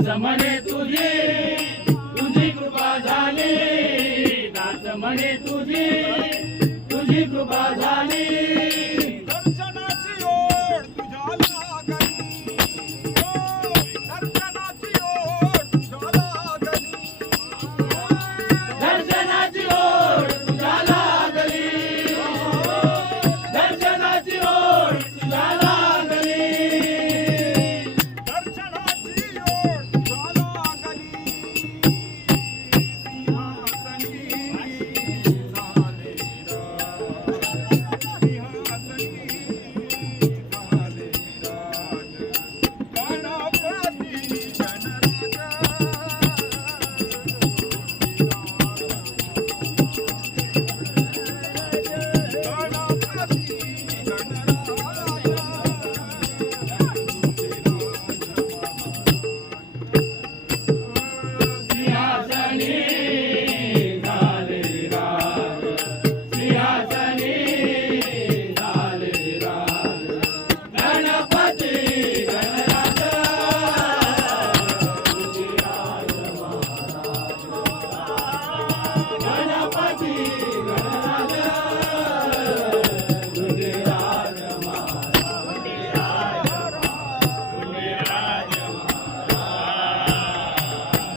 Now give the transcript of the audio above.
दास म्हणे तुझी तुझी कृपा झाली. दास म्हणे तुझी तुझी कृपा झाली.